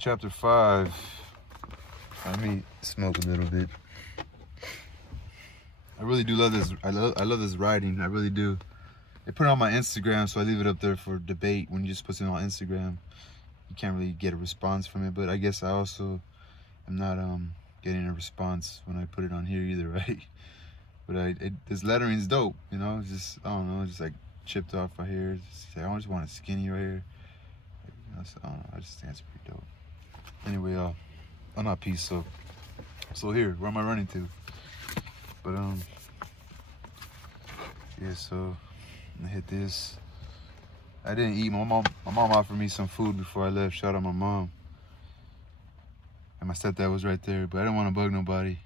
Chapter 5. Let me smoke a little bit. I really do love this. I love this writing. I really do. They put it on my Instagram, so I leave it up there for debate. When you just put it on Instagram, you can't really get a response from it. But I guess I also am not getting a response when I put it on here either, right? But this lettering's dope, you know. It's just, I don't know, just like chipped off right here. I just want a skinny right here. You know, so, I don't know. I just think it's pretty dope. Anyway, I'm not peace. So here, where am I running to? But yeah. So I'm gonna hit this. I didn't eat. My mom offered me some food before I left. Shout out my mom. And my stepdad was right there, but I didn't want to bug nobody.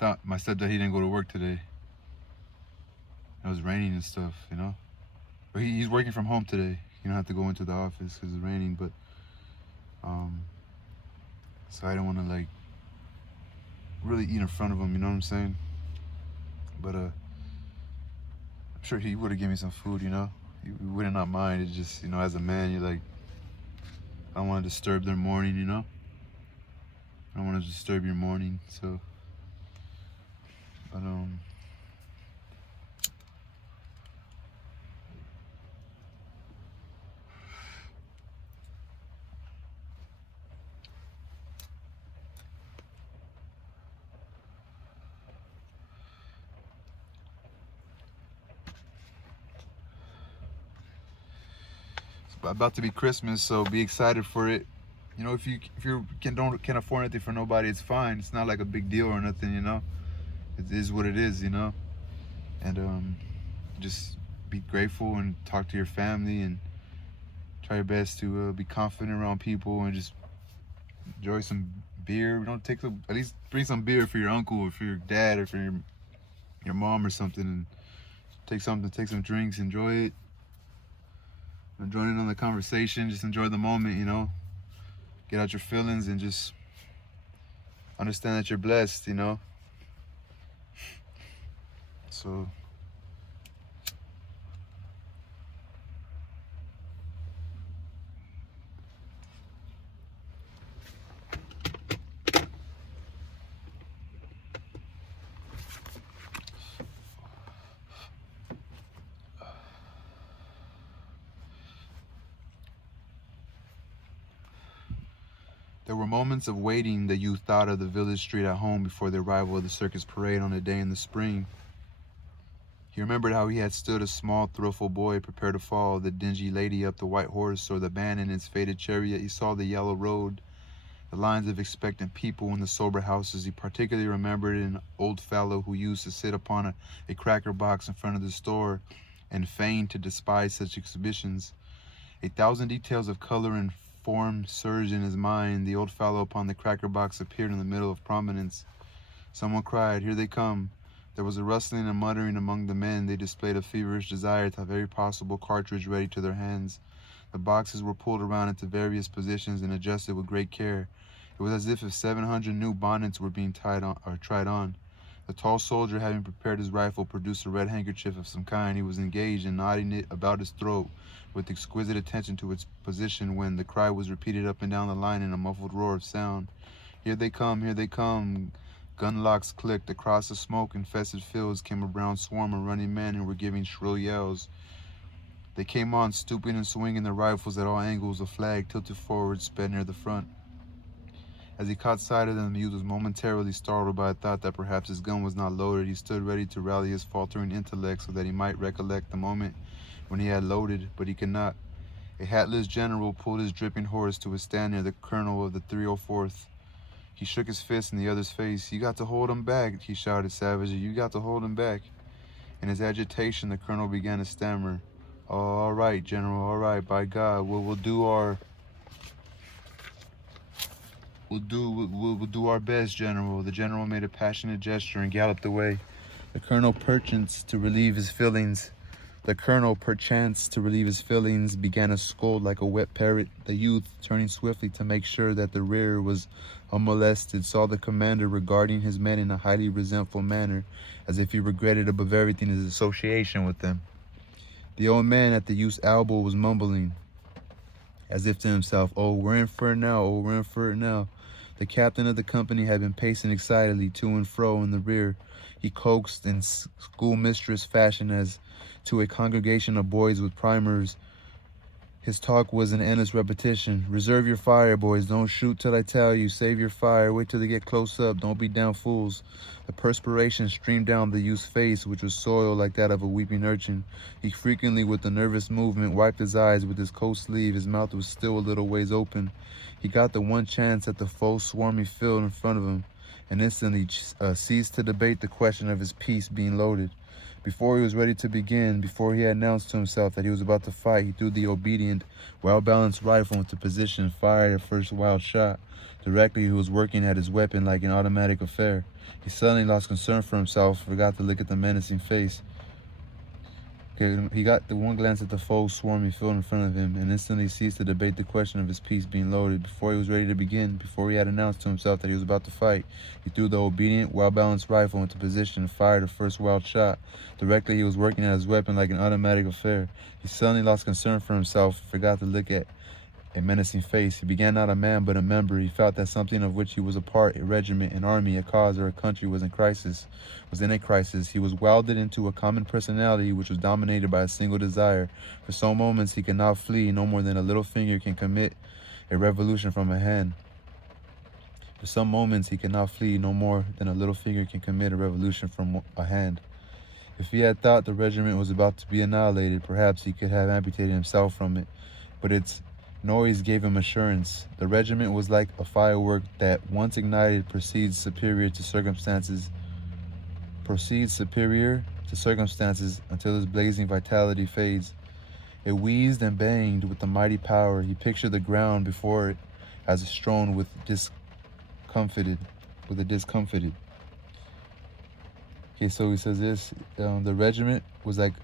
Thought my stepdad, he didn't go to work today. It was raining and stuff, you know. But he's working from home today. You don't have to go into the office because it's raining. But so I didn't want to like really eat in front of him. You know what I'm saying? But I'm sure he would have given me some food. You know, he would not mind. It's just, you know, as a man, you're like, I don't want to disturb their morning. You know, I don't want to disturb your morning. So, but about to be Christmas, so be excited for it. You know, if you can't afford anything for nobody, it's fine. It's not like a big deal or nothing, you know. It is what it is, you know. And just be grateful and talk to your family and try your best to be confident around people and just enjoy some beer. You know, at least bring some beer for your uncle or for your dad or for your mom or something, and take some drinks, enjoy it. Join in on the conversation, just enjoy the moment, you know. Get out your feelings and just understand that you're blessed, you know. So there were moments of waiting the youth thought of the village street at home before the arrival of the circus parade on a day in the spring. He remembered how he had stood a small, thrillful boy prepared to follow the dingy lady up the white horse or the band in its faded chariot. He saw the yellow road, the lines of expectant people in the sober houses. He particularly remembered an old fellow who used to sit upon a cracker box in front of the store and feigned to despise such exhibitions. 1,000 details of color and form surged in his mind. The old fellow upon the cracker box appeared in the middle of prominence. Someone cried, "Here they come." There was a rustling and muttering among the men. They displayed a feverish desire to have every possible cartridge ready to their hands. The boxes were pulled around into various positions and adjusted with great care. It was as if 700 new bonnets were being tried on. The tall soldier, having prepared his rifle, produced a red handkerchief of some kind. He was engaged in knotting it about his throat with exquisite attention to its position when the cry was repeated up and down the line in a muffled roar of sound. "Here they come, here they come." Gun locks clicked. Across the smoke-infested fields came a brown swarm of running men who were giving shrill yells. They came on, stooping and swinging their rifles at all angles. A flag, tilted forward, sped near the front. As he caught sight of them, the youth was momentarily startled by a thought that perhaps his gun was not loaded. He stood ready to rally his faltering intellect so that he might recollect the moment when he had loaded, but he could not. A hatless general pulled his dripping horse to a stand near the colonel of the 304th. He shook his fist in the other's face. "You got to hold him back," he shouted savagely. "You got to hold him back." In his agitation, the colonel began to stammer. "Oh, all right, General, all right, by God, we'll do our best, General." The general made a passionate gesture and galloped away. The colonel, perchance to relieve his feelings, began to scold like a wet parrot. The youth, turning swiftly to make sure that the rear was unmolested, saw the commander regarding his men in a highly resentful manner, as if he regretted above everything his association with them. The old man at the youth's elbow was mumbling, as if to himself, "Oh, we're in for it now, oh, we're in for it now." The captain of the company had been pacing excitedly to and fro in the rear. He coaxed in schoolmistress fashion as to a congregation of boys with primers. His talk was an endless repetition. "Reserve your fire, boys. Don't shoot till I tell you. Save your fire. Wait till they get close up. Don't be damn fools." The perspiration streamed down the youth's face, which was soiled like that of a weeping urchin. He frequently, with a nervous movement, wiped his eyes with his coat sleeve. His mouth was still a little ways open. He got the one chance at the foe's swarmy field in front of him, and instantly ceased to debate the question of his piece being loaded. Before he was ready to begin, before he had announced to himself that he was about to fight, he threw the obedient, well-balanced rifle into position and fired a first wild shot. Directly he was working at his weapon like an automatic affair. He suddenly lost concern for himself, forgot to look at the menacing face. He got the one glance at the foe's swarmy field in front of him, and instantly ceased to debate the question of his piece being loaded. Before he was ready to begin, before he had announced to himself that he was about to fight, he threw the obedient, well-balanced rifle into position and fired a first wild shot. Directly he was working at his weapon like an automatic affair. He suddenly lost concern for himself, forgot to look at a menacing face. He began not a man but a member. He felt that something of which he was a part, a regiment, an army, a cause, or a country was in a crisis. He was welded into a common personality which was dominated by a single desire. For some moments he could not flee, no more than a little finger can commit a revolution from a hand. For some moments he could not flee, no more than a little finger can commit a revolution from a hand. If he had thought the regiment was about to be annihilated, perhaps he could have amputated himself from it, but its noise gave him assurance. The regiment was like a firework that, once ignited, proceeds superior to circumstances until its blazing vitality fades. It wheezed and banged with a mighty power. He pictured the ground before it as strewn with the discomfited. Okay, so he says this, the regiment was like,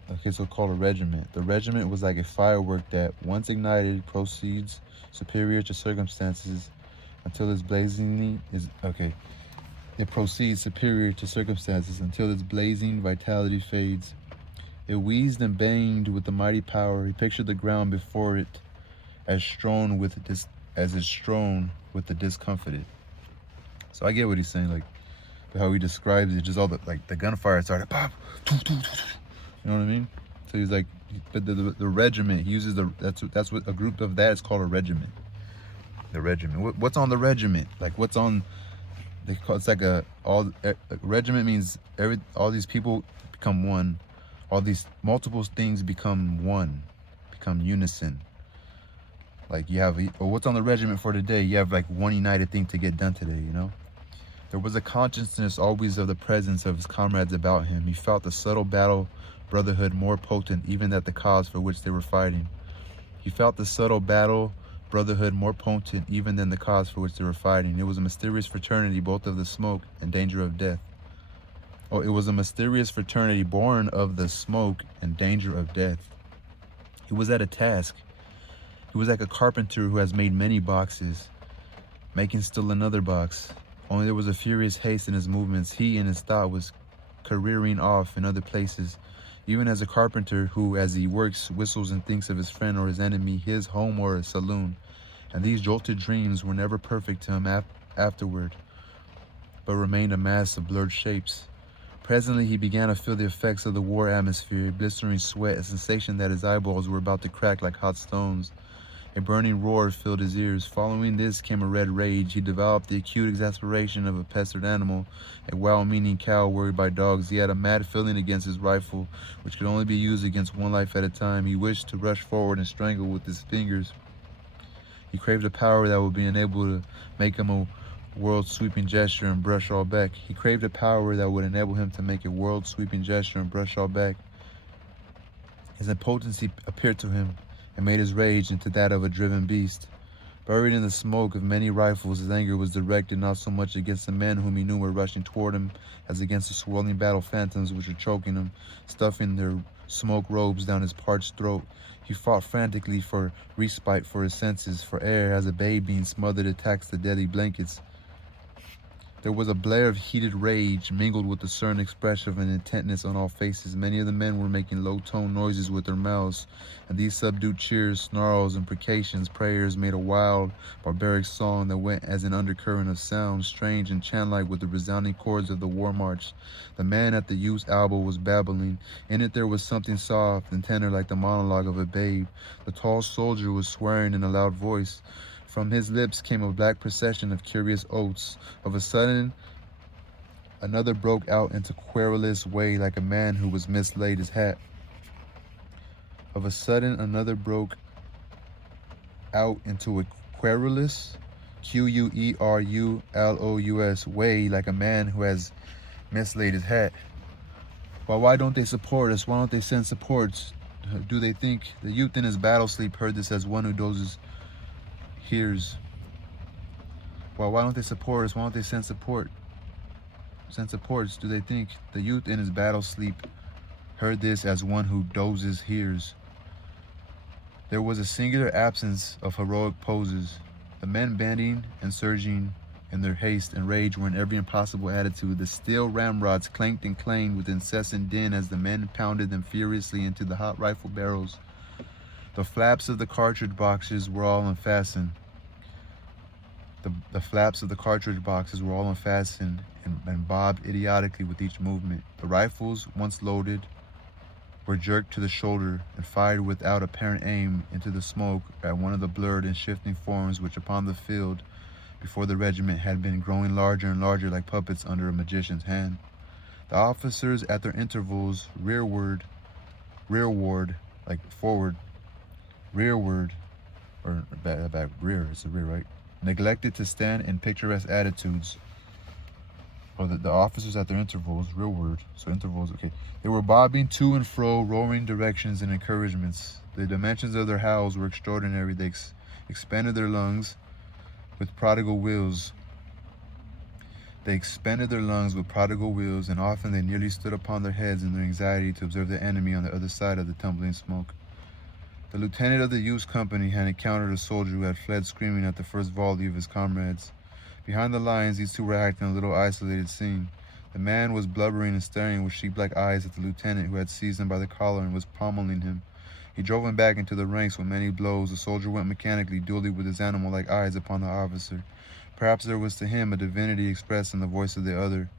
called a regiment. The regiment was like a firework that, once ignited, proceeds superior to circumstances until its blazing vitality fades. It wheezed and banged with a mighty power. He pictured the ground before it as strewn with the discomfited. So I get what he's saying, like, how he describes it, just all the gunfire started pop, you know what I mean? So he's like, but the regiment, he uses that's what a group of that is called a regiment. The regiment. What's on the regiment? Like, what's on? It's like regiment means all these people become one. All these multiple things become one, become unison. Like you have, what's on the regiment for today? You have like one united thing to get done today, you know? There was a consciousness always of the presence of his comrades about him. He felt the subtle battle brotherhood more potent even than the cause for which they were fighting. He felt the subtle battle brotherhood more potent even than the cause for which they were fighting. It was a mysterious fraternity both of the smoke and danger of death. It was a mysterious fraternity born of the smoke and danger of death. He was at a task. He was like a carpenter who has made many boxes, making still another box. Only there was a furious haste in his movements. He and his thought was careering off in other places. Even as a carpenter who, as he works, whistles and thinks of his friend or his enemy, his home or a saloon. And these jolted dreams were never perfect to him afterward, but remained a mass of blurred shapes. Presently he began to feel the effects of the war atmosphere, blistering sweat, a sensation that his eyeballs were about to crack like hot stones. A burning roar filled his ears. Following this came a red rage. He developed the acute exasperation of a pestered animal, a well-meaning cow worried by dogs. He had a mad feeling against his rifle, which could only be used against one life at a time. He wished to rush forward and strangle with his fingers. He craved a power that would be enabled to make him a world-sweeping gesture and brush all back. He craved a power that would enable him to make a world-sweeping gesture and brush all back. His impotency appeared to him and made his rage into that of a driven beast. Buried in the smoke of many rifles, his anger was directed not so much against the men whom he knew were rushing toward him as against the swirling battle phantoms which were choking him, stuffing their smoke robes down his parched throat. He fought frantically for respite for his senses, for air, as a babe being smothered attacks the deadly blankets. There was a blare of heated rage mingled with a certain expression of an intentness on all faces. Many of the men were making low-toned noises with their mouths, and these subdued cheers, snarls, imprecations, prayers made a wild, barbaric song that went as an undercurrent of sound, strange and chant-like with the resounding chords of the war march. The man at the youth's elbow was babbling. In it there was something soft and tender like the monologue of a babe. The tall soldier was swearing in a loud voice. From his lips came a black procession of curious oaths. Of a sudden, another broke out into querulous way like a man who was mislaid his hat. Of a sudden, another broke out into a querulous, Querulous way like a man who has mislaid his hat. Well, why don't they support us? Why don't they send supports? Do they think the youth in his battle sleep heard this as one who dozes hears? Well, why don't they support us? Why don't they send support? Send supports? Do they think the youth in his battle sleep heard this as one who dozes hears? There was a singular absence of heroic poses. The men bending and surging in their haste and rage were in every impossible attitude. The steel ramrods clanked and clanged with incessant din as the men pounded them furiously into the hot rifle barrels. The flaps of the cartridge boxes were all unfastened. The flaps of the cartridge boxes were all unfastened and bobbed idiotically with each movement. The rifles, once loaded, were jerked to the shoulder and fired without apparent aim into the smoke at one of the blurred and shifting forms which upon the field before the regiment had been growing larger and larger like puppets under a magician's hand. The officers at their intervals rearward, like forward, rearward, or back, rear, it's the rear, right? Neglected to stand in picturesque attitudes. Or the officers at their intervals, rearward, so intervals, okay. They were bobbing to and fro, roaring directions and encouragements. The dimensions of their howls were extraordinary. They expanded their lungs with prodigal wills. And often they nearly stood upon their heads in their anxiety to observe their enemy on the other side of the tumbling smoke. The lieutenant of the youth's company had encountered a soldier who had fled screaming at the first volley of his comrades. Behind the lines, these two were acting a little isolated scene. The man was blubbering and staring with sheep-like eyes at the lieutenant who had seized him by the collar and was pommeling him. He drove him back into the ranks with many blows. The soldier went mechanically, dully with his animal-like eyes upon the officer. Perhaps there was to him a divinity expressed in the voice of the other.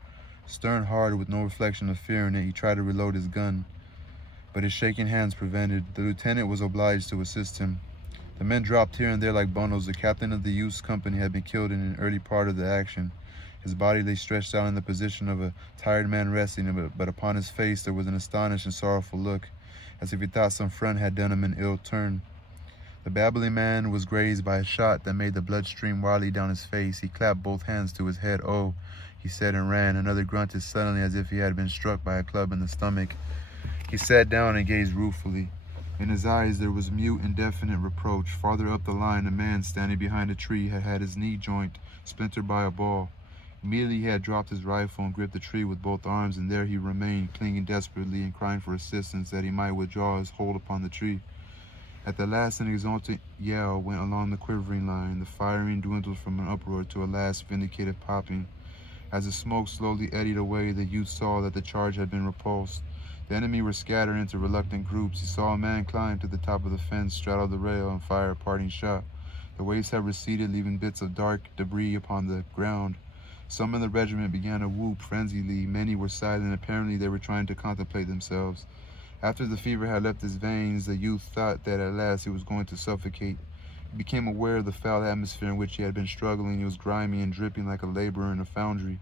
Stern hard, with no reflection of fear in it, he tried to reload his gun, but his shaking hands prevented. The lieutenant was obliged to assist him. The men dropped here and there like bundles. The captain of the youth's company had been killed in an early part of the action. His body lay stretched out in the position of a tired man resting, but upon his face there was an astonished and sorrowful look, as if he thought some friend had done him an ill turn. The babbling man was grazed by a shot that made the blood stream wildly down his face. He clapped both hands to his head. "Oh," he said, and ran. Another grunted suddenly as if he had been struck by a club in the stomach. He sat down and gazed ruefully. In his eyes there was mute, indefinite reproach. Farther up the line, a man standing behind a tree had had his knee joint splintered by a ball. Immediately he had dropped his rifle and gripped the tree with both arms, and there he remained, clinging desperately and crying for assistance that he might withdraw his hold upon the tree. At the last, an exultant yell went along the quivering line. The firing dwindled from an uproar to a last vindicative popping. As the smoke slowly eddied away, the youth saw that the charge had been repulsed. The enemy were scattered into reluctant groups. He saw a man climb to the top of the fence, straddle the rail, and fire a parting shot. The waves had receded, leaving bits of dark debris upon the ground. Some in the regiment began to whoop frenziedly. Many were silent. Apparently they were trying to contemplate themselves. After the fever had left his veins, the youth thought that at last he was going to suffocate. He became aware of the foul atmosphere in which he had been struggling. He was grimy and dripping like a laborer in a foundry.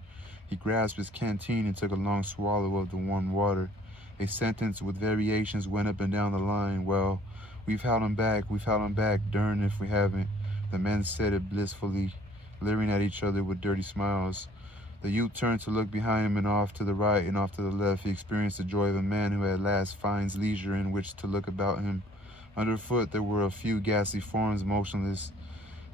He grasped his canteen and took a long swallow of the warm water. A sentence with variations went up and down the line. "Well, we've held him back, darn if we haven't." The men said it blissfully, leering at each other with dirty smiles. The youth turned to look behind him, and off to the right and off to the left. He experienced the joy of a man who at last finds leisure in which to look about him. Underfoot there were a few ghastly forms motionless.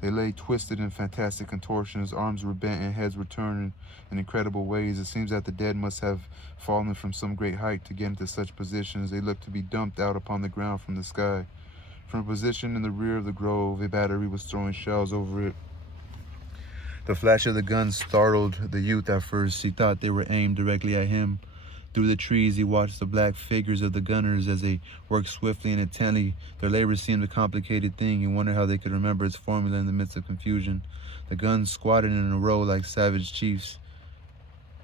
They lay twisted in fantastic contortions. Arms were bent and heads were turned in incredible ways. It seems that the dead must have fallen from some great height to get into such positions. They looked to be dumped out upon the ground from the sky. From a position in the rear of the grove, a battery was throwing shells over it. The flash of the guns startled the youth at first. He thought they were aimed directly at him. Through the trees, he watched the black figures of the gunners as they worked swiftly and intently. Their labor seemed a complicated thing. He wondered how they could remember its formula in the midst of confusion. The guns squatted in a row like savage chiefs.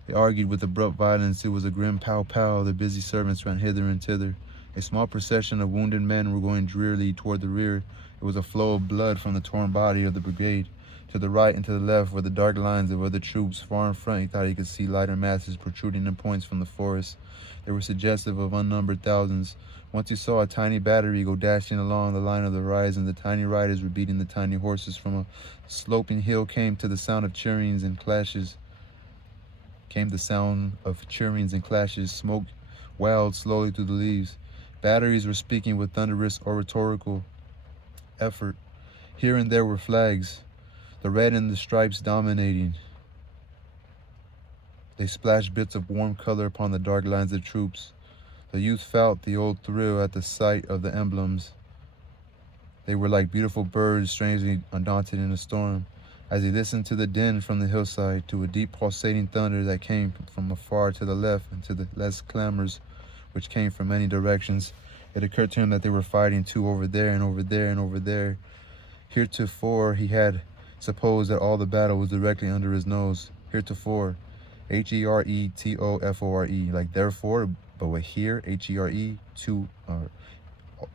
They argued with abrupt violence. It was a grim pow-pow. The busy servants ran hither and thither. A small procession of wounded men were going drearily toward the rear. It was a flow of blood from the torn body of the brigade. To the right and to the left were the dark lines of other troops. Far in front, he thought he could see lighter masses protruding in points from the forest. They were suggestive of unnumbered thousands. Once he saw a tiny battery go dashing along the line of the horizon. The tiny riders were beating the tiny horses. From a sloping hill came to the sound of cheerings and clashes. Smoke welled slowly through the leaves. Batteries were speaking with thunderous oratorical effort. Here and there were flags, the red and the stripes dominating. They splashed bits of warm color upon the dark lines of troops. The youth felt the old thrill at the sight of the emblems. They were like beautiful birds, strangely undaunted in a storm. As he listened to the din from the hillside, to a deep pulsating thunder that came from afar to the left, and to the less clamors which came from many directions, it occurred to him that they were fighting too over there and over there and over there. Heretofore he had supposed that all the battle was directly under his nose. Heretofore, Heretofore, like therefore, but with here, Here,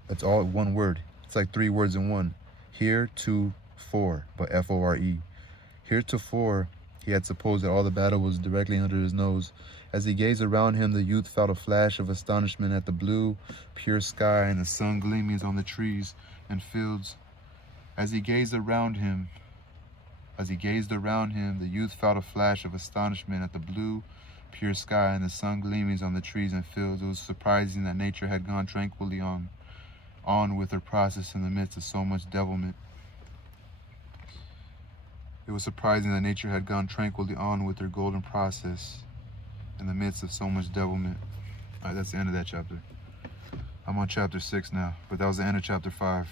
it's all one word. It's like three words in one. Heretofore, but Fore. Heretofore, he had supposed that all the battle was directly under his nose. As he gazed around him, the youth felt a flash of astonishment at the blue, pure sky and the sun gleaming on the trees and fields. As he gazed around him, the youth felt a flash of astonishment at the blue, pure sky and the sun gleaming on the trees and fields. It was surprising that nature had gone tranquilly on with her process in the midst of so much devilment. It was surprising that nature had gone tranquilly on with her golden process in the midst of so much devilment. All right, that's the end of that chapter. I'm on chapter 6 now, but that was the end of chapter 5.